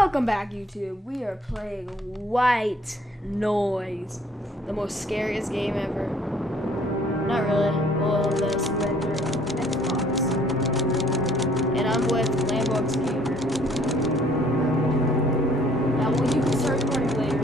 Welcome back, YouTube. We are playing White Noise, the most scariest game ever. Not really. Well, the Spectre Xbox. And I'm with Lambox Gamer. Now, well, you can start recording later.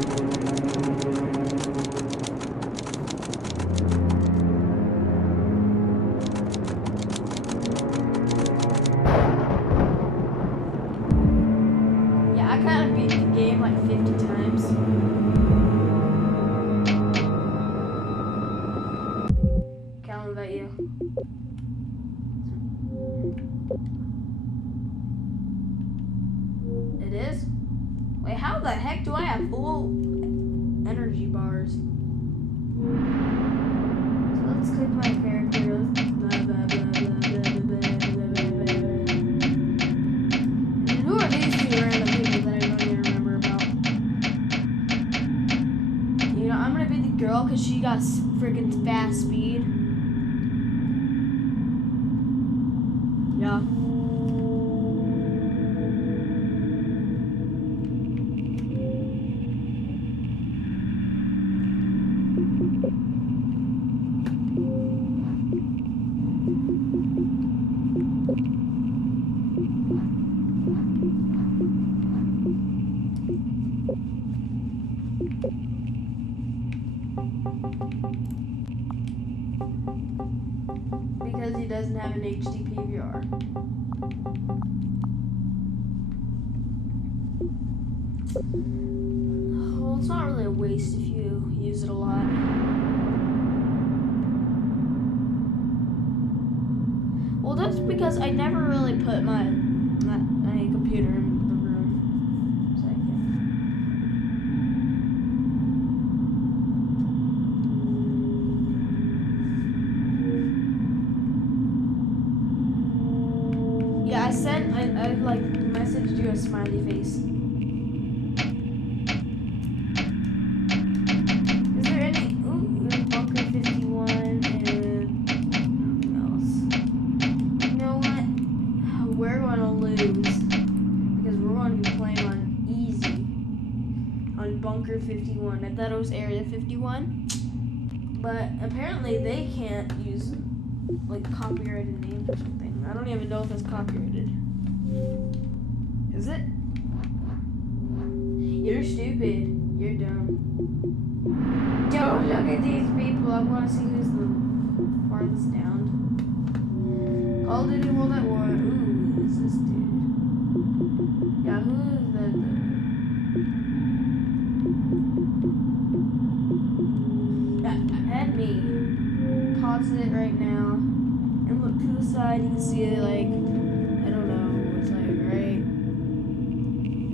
I kind of beat the game like 50 times. Cal, about you. It is? Wait, how the heck do I have full energy bars? So let's click my character. Blah, blah, blah, blah, blah, blah, blah, blah, blah. And who are these two random people that I don't even remember about? You know, I'm gonna be the girl because she got freaking fast speed. Yeah. Because he doesn't have an HD PVR. Well, it's not really a waste if you use it a lot. Well, that's because I never really put my computer in the room. So I can. Yeah, I like messaged you a smiley face. Is there any, Bunker 51 and nothing else. You know what? We're going to lose because we're going to be playing on easy on Bunker 51. I thought it was Area 51, but apparently they can't use like copyrighted names or something. I don't even know if it's copyrighted. Is it? You're stupid. You're dumb. Don't look at these people. I want to see who's the farthest down. Call of Duty World at War. Ooh, who's this dude? Yeah, who is that dude? And me. Pause it right now. And look to the side, you can see it like, I don't know, it's like right,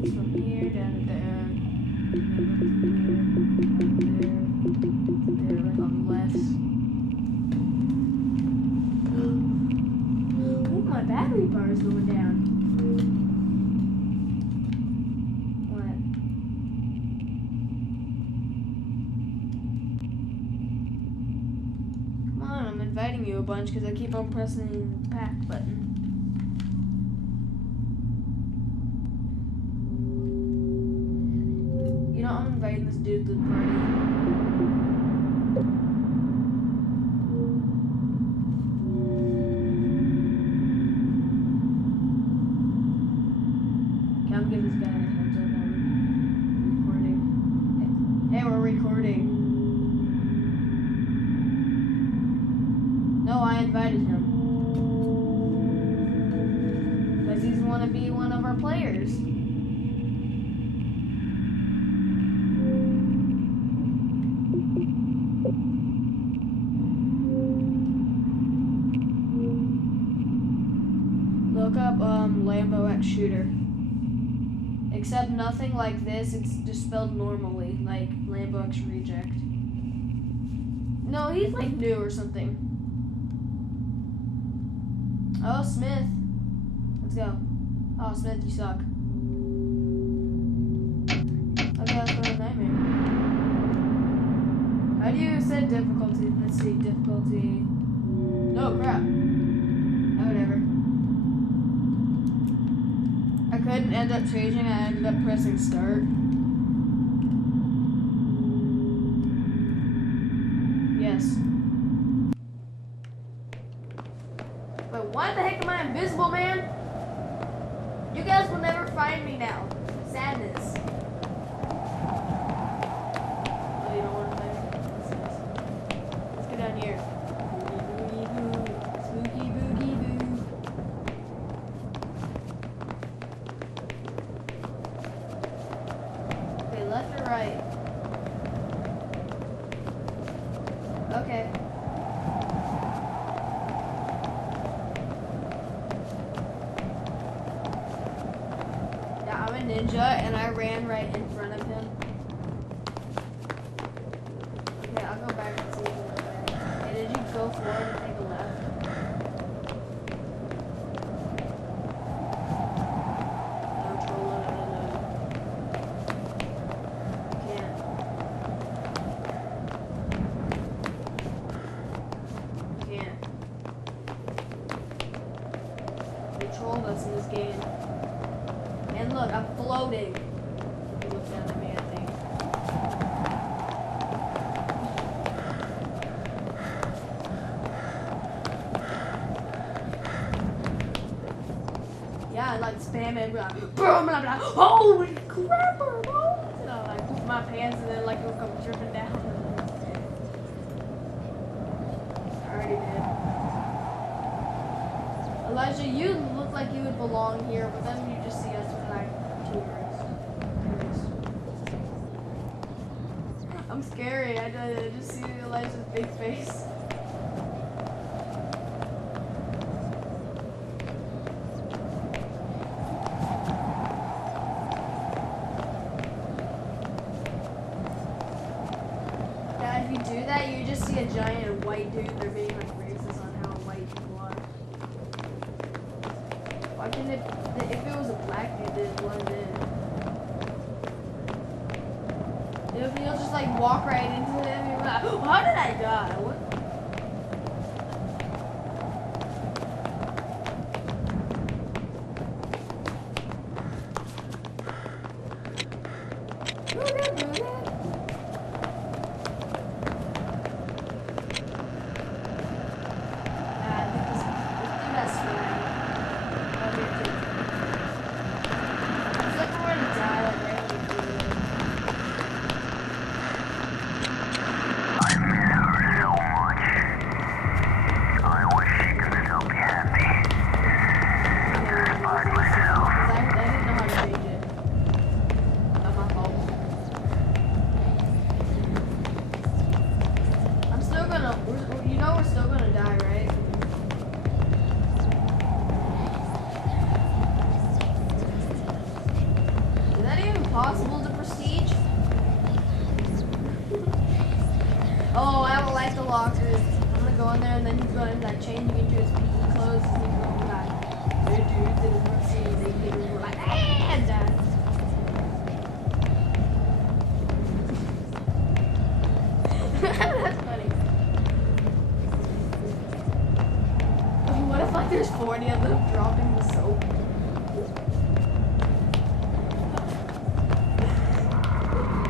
it's from here down to there, there, like on the left. Oh, my battery bar is going down. What? Come on, I'm inviting you a bunch because I keep on pressing the back button. You know, I'm inviting this dude to the party. Okay, I'm giving this guy a heads up that we're recording. Hey, we're recording. No, I invited him. Because he's want to be one of our players. Look up Lambo X Shooter. Except nothing like this, it's just spelled normally, like Lambo X Reject. No, he's like new or something. Oh, Smith. Let's go. Oh, Smith, you suck. Okay, let's go to Nightmare. How do you set difficulty? Let's see, difficulty. No, crap. Oh, whatever. I couldn't end up changing, I ended up pressing start. Yes. But why the heck am I invisible, man? You guys will never find me now. Sadness. Oh, you don't want to play? Let's go down here. Boogie boogie boo. Spooky boogie boo. Okay, left or right? Okay. I'm a ninja and I ran right in front of him. Okay, I'll go back and see if he went there. Hey, did you go forward and take a left? No, troll, no. Can't. Can't. They trolled us in this game. And look, I'm floating. You look down at me, I think. Yeah, I like spam it, blah, blah, blah, blah. Holy crap, bro! And I like poop my pants and then like it'll come dripping down. I already did. Elijah, you look like you would belong here, but then you just see us with like tourists. I'm scary. I just see Elijah's big face. Yeah, if you do that, you just see a giant white dude. They're being like racist on how white people are. Why couldn't it, if it was a black dude, then blend in? You'll just like walk right into him and you're like, oh, how did I die? What? Do that. We're still gonna die, right? Is that even possible to prestige? Oh, I don't like the lockers. I'm gonna go in there and then he's going to like changing into his PE clothes and he's going to be like, hey dude, they didn't see anything. We're like, and that's funny. What if like there's 40 of them dropping the soap?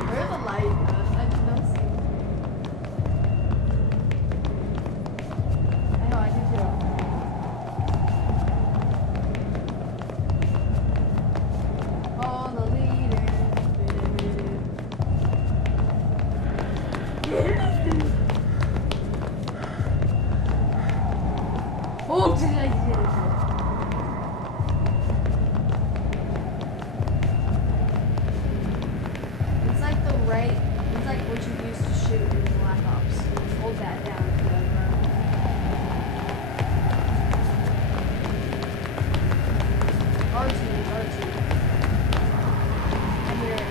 Where's the light? I just don't see. I know, I do too. All the leaders. Oh, did I get it? It's like the right, it's like what you used to shoot in Black Ops. You just hold that down forever. R2. I hear it.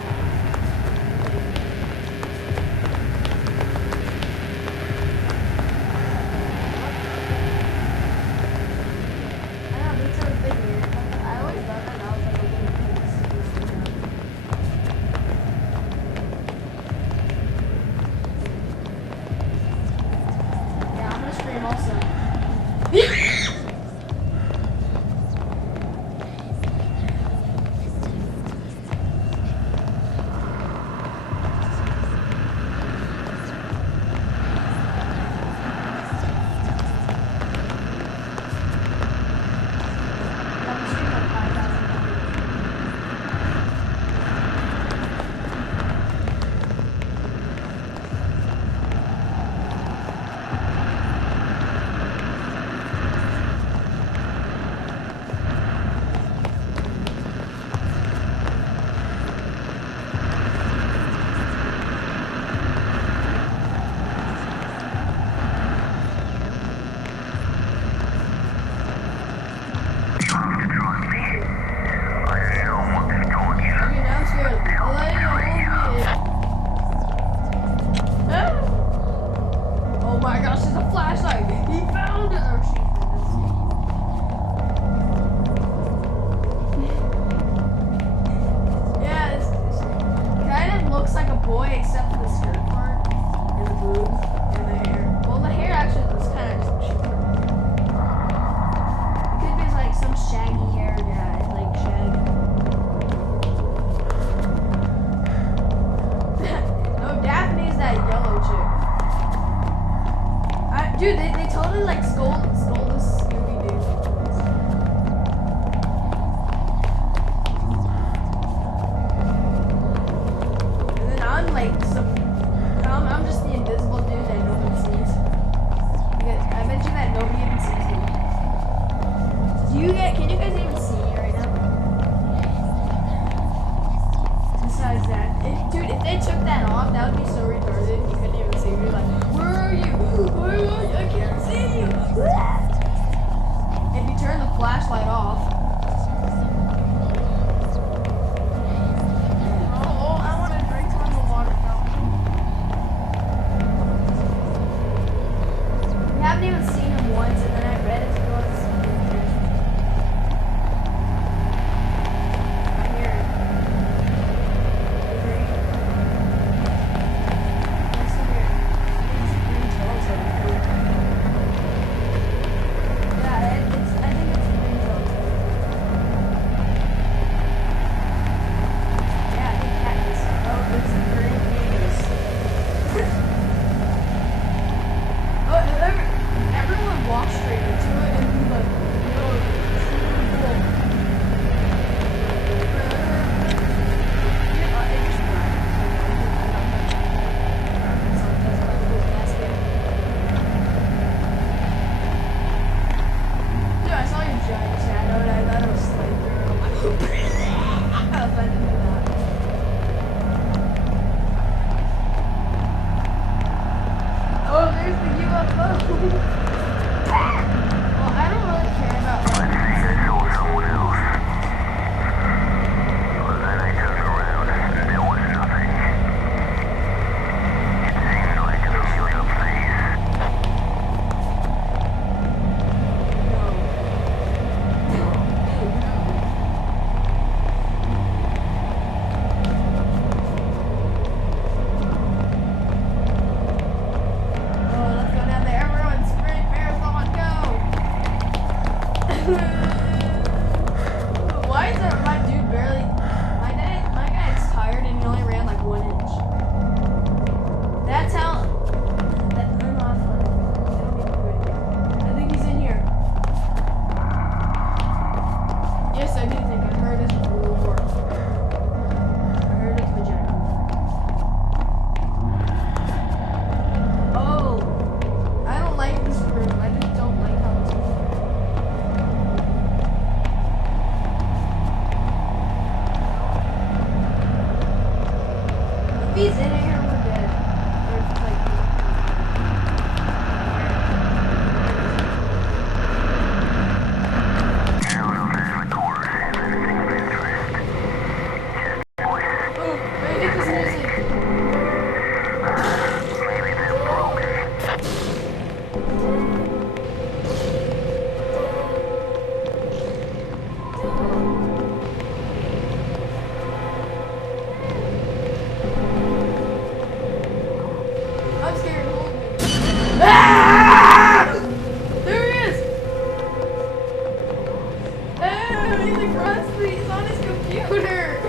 He's on his computer.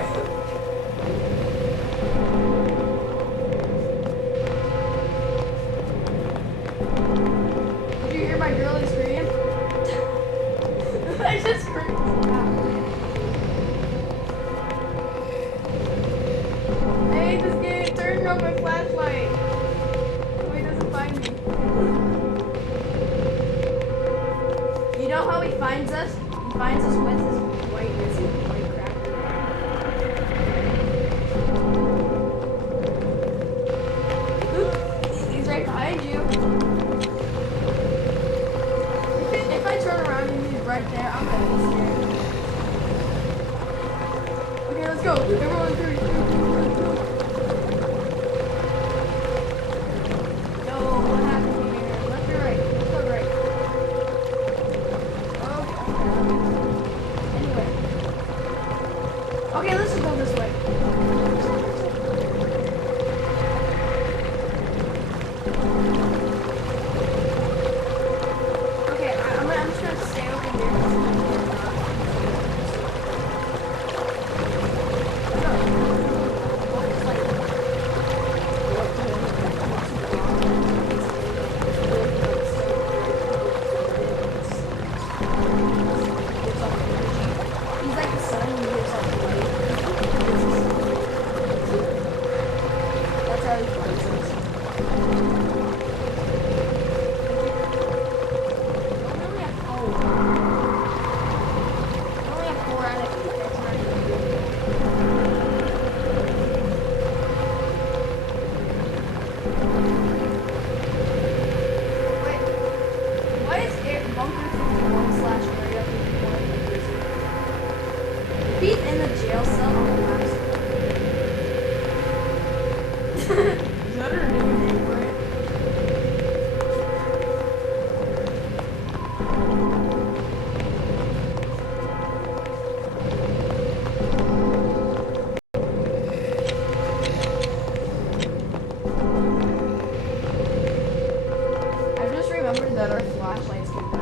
Did you hear my girly scream? I just screamed. I hate this game. Turn off my flashlight. So he doesn't find me. You know how he finds us? He finds us with his whiteness and white cracker. Oop, he's right behind you. If I turn around and he's right there, I'm gonna be scared. Okay, let's go. Everyone, three, two, one, go. Yo, what happened here? Left or right? Let's go right. Anyway. Okay, let's just go this way. Okay, I'm just gonna stay over here. He's like the sun, he gives off light. That's how he finds us. I only have 4 out of 8. That's not even good. Wait, why is Bunker 51/Area 51 in prison? If he's in the jail cell, I'm gonna ask him. Is that her new name, right? I just remembered that our flashlights can die.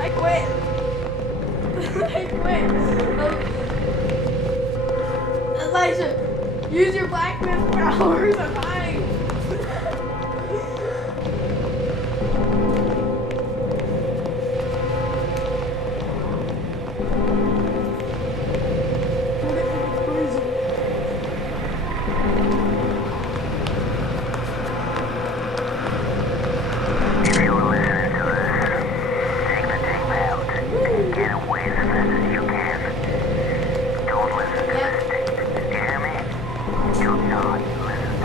I quit. I quit. Elijah, use your black man powers. I'm hiding.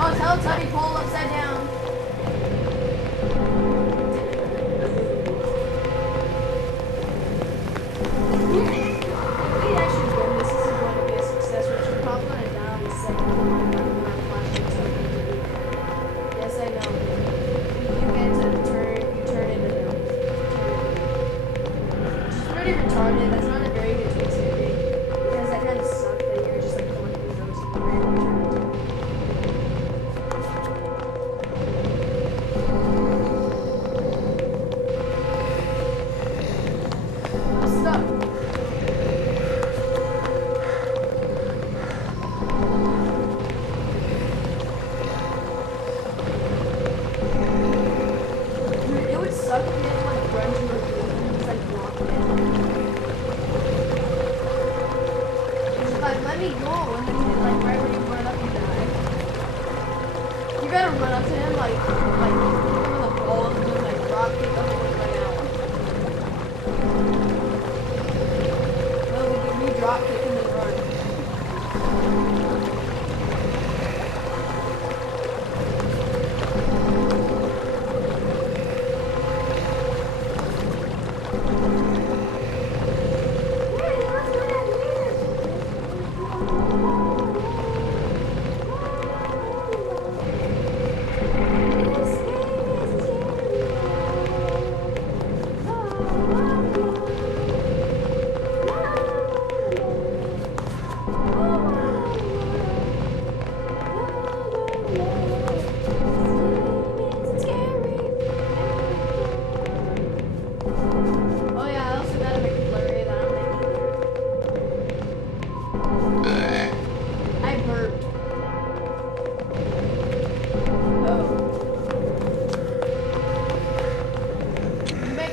Oh, tell Teddy pull upside down. We actually win. This is going to be a success. We're probably going to die on the second one. Yes, I know. You get to turn into him. Which is pretty retarded. That's not a very good choice to be. Because that kind of sucked that you're just like collecting those random turns. Stop. Dude, it would suck if you had to like run to a gate and just like block it. It's just like, let me go, and then you like right when you run up, you die. You gotta run up to him like give him the ball and then like drop kick up and run out. No, we drop kick and then run.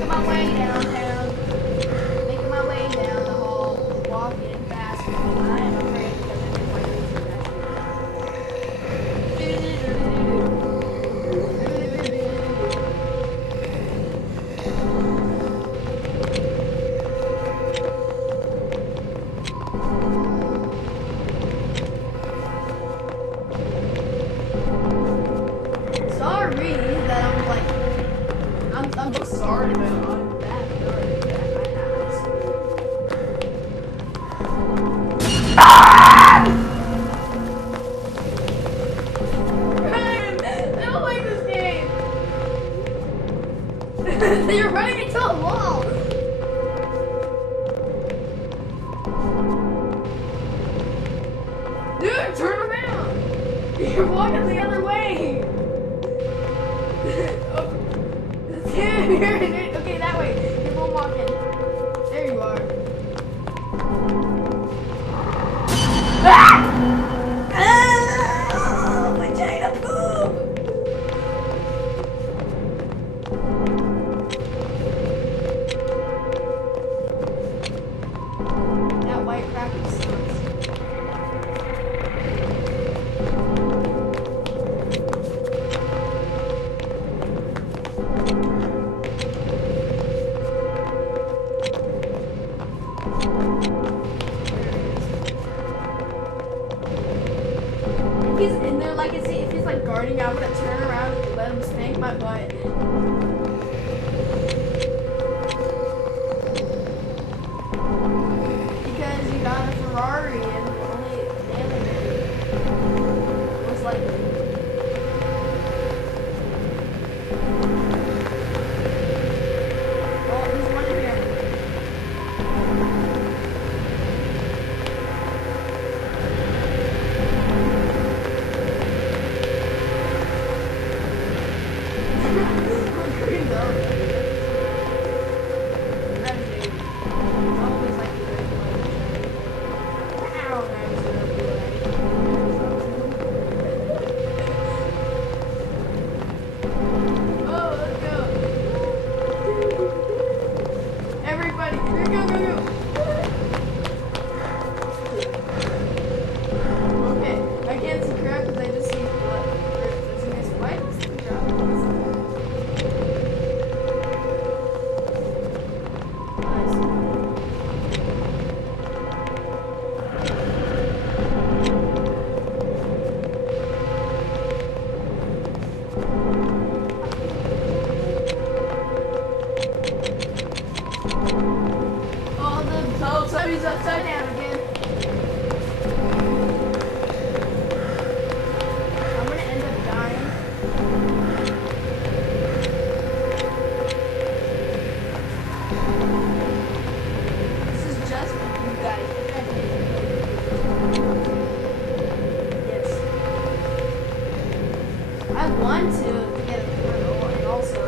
making my way downtown. Making my way down the hall. Walking fast. I am afraid because I didn't play Sorry that I'm like, I'm just sorry that I'm that dirty that I don't like this game. You're running into a wall. Dude, turn around. You're walking the other way. Okay, that way. Keep on walking. There you are. Ah! Vagina poop! That white cracker sucks. He's in there like if he's like guarding, I'm gonna turn around and let him spank my butt. Because you got a Ferrari and the only damage was like oh, there's one in here. Everybody, go. Okay, I can't see crap because I just see blood. There's a nice white. He's upside down again. I'm gonna end up dying. This is just for you guys. Yes. I want to get a portal and also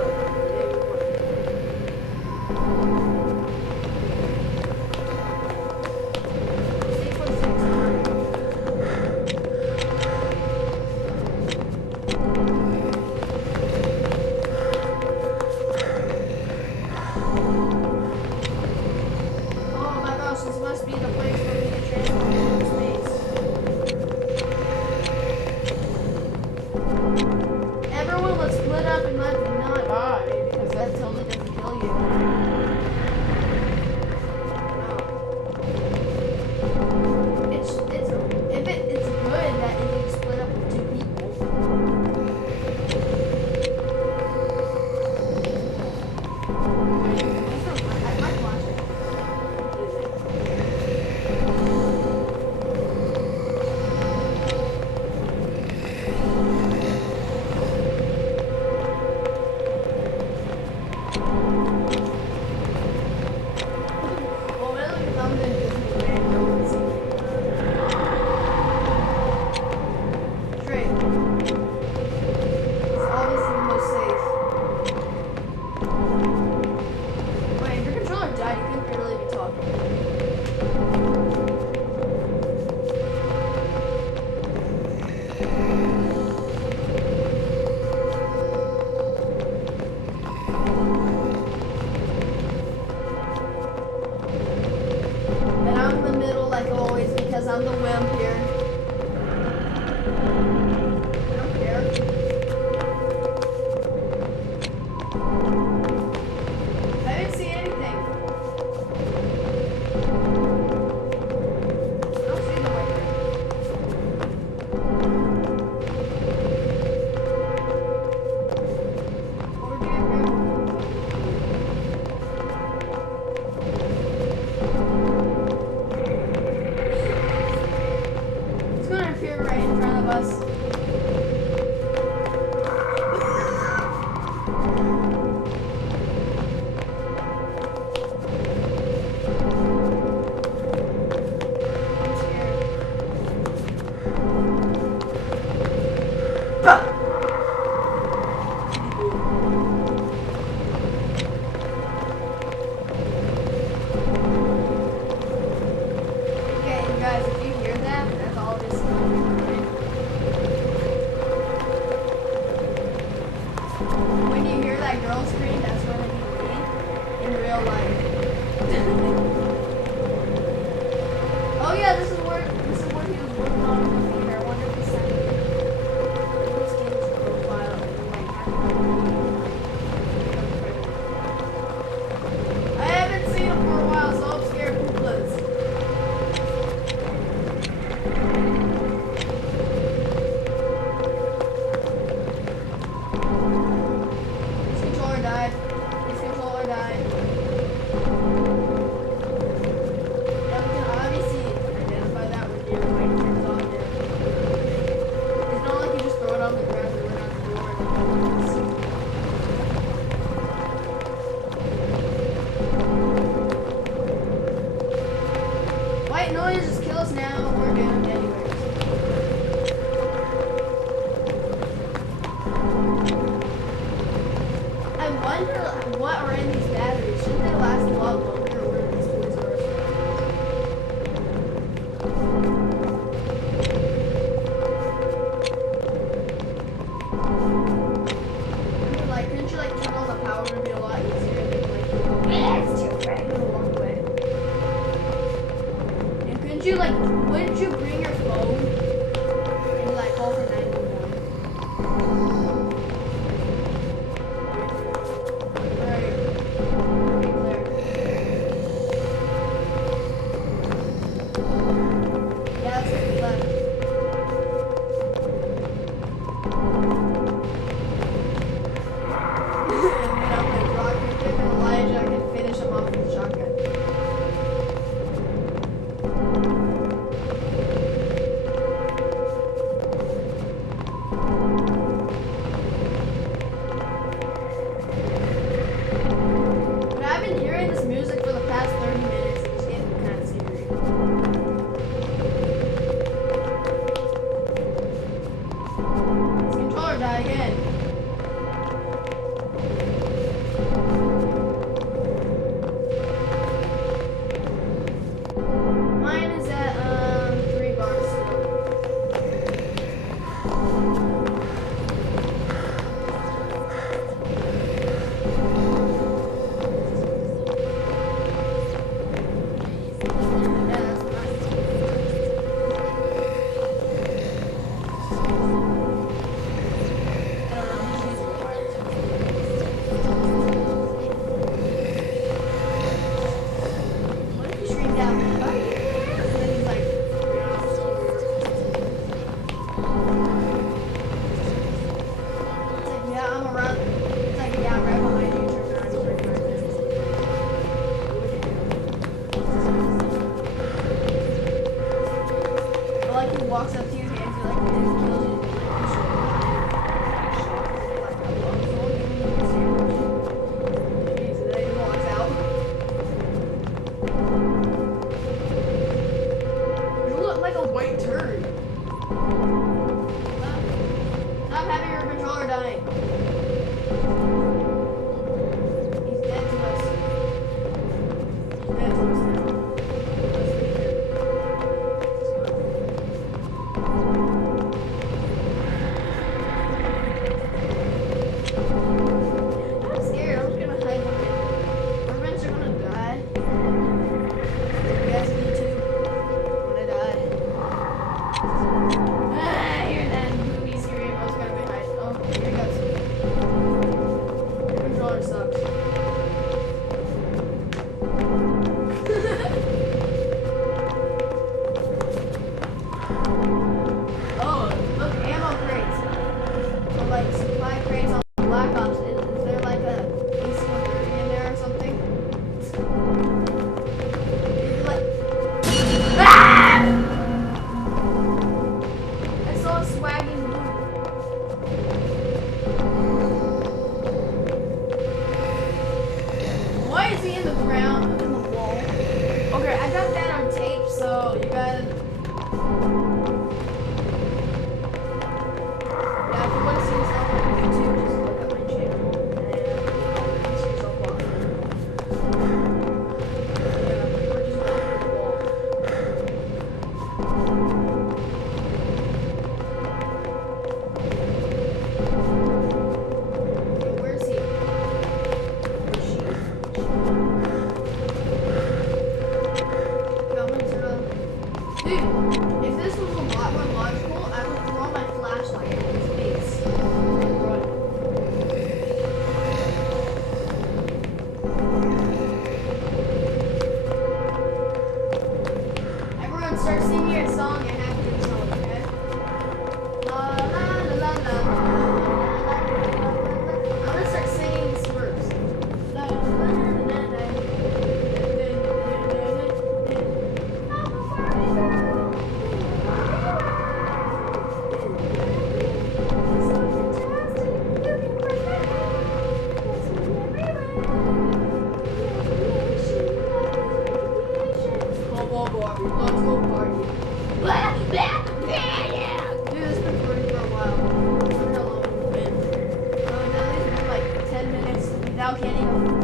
died. His controller died. Yeah, we can obviously identify that when your mic turns on there. It's not like you just throw it on the ground or went out the door and see. White noise, just kill us now. We're doomed anyways. I wonder what are in these batteries. Shouldn't they last a lot longer or where these toys are? Like, couldn't you like turn on the power and be a lot easier than like it's too bright and walk away? And couldn't you like, wouldn't you bring your phone and like call for 911? Walks up to you, hands you like this, kills you, and like you then he walks out. You look like a white turd. Stop having your controller dying. He's dead to us. He's dead to us now.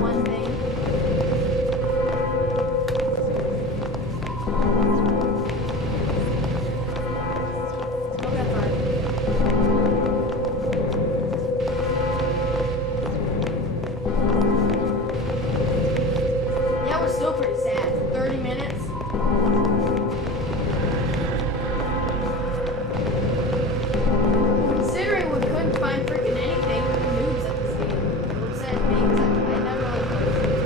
one thing. Okay, fine. Yeah, we're still pretty sad. 30 minutes. Considering we couldn't find freaking anything news at this game. It upset me because I never really played it.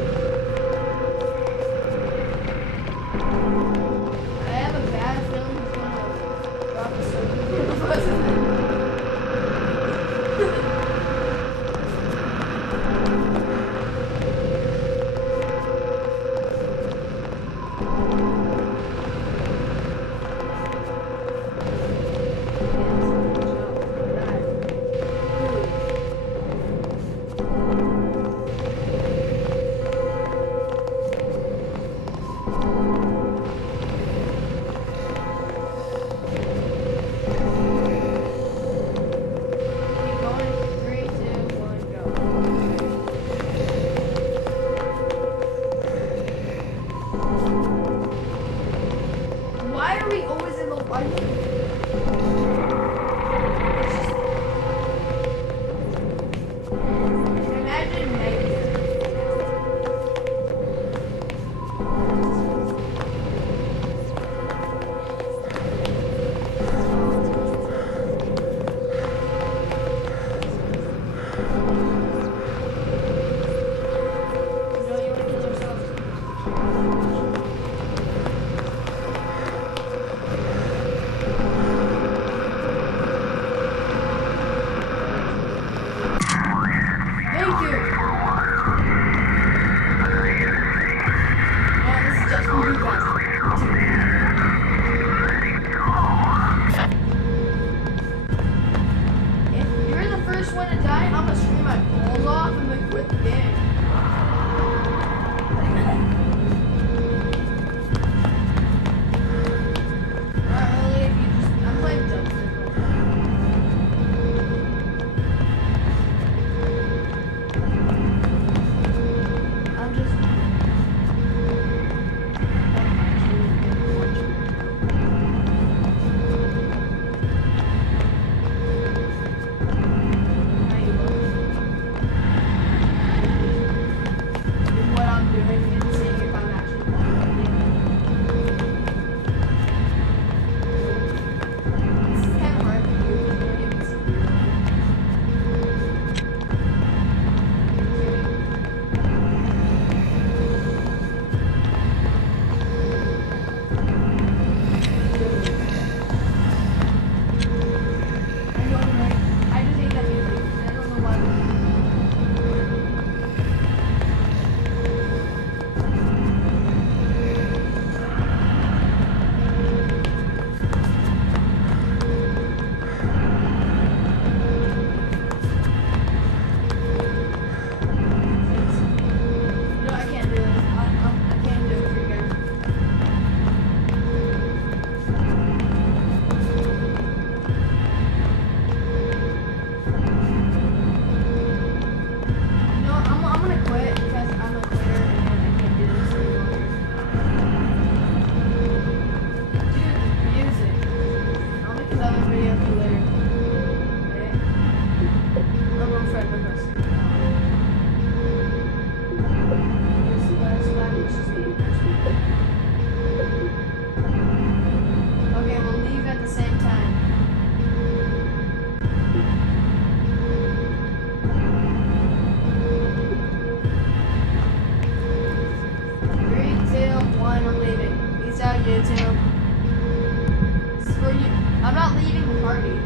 I have a bad feeling he's gonna drop a certain Why are we always in the white? Imagine negative. No, you wanna kill yourself. Thank you. This is just for you guys. If you're the first one to die, I'm gonna scream my balls off and then quit the game. Not really, if you just, I'm playing Dumpster. I'm just. What I'm doing and seeing if I'm actually playing. This is kind of hard for you because you don't even see I just hate that music. I don't know why. No, I can't do this. I can't do it for you guys. No, I'm gonna quit because I'm a quitter and I can't do this anymore. Dude, the music. I'll make another video for later. Okay? I'm gonna try my best. Okay, we'll leave at the same time. Three, two, one, I'm leaving. Peace out, YouTube. This is for you. I'm not leaving the party.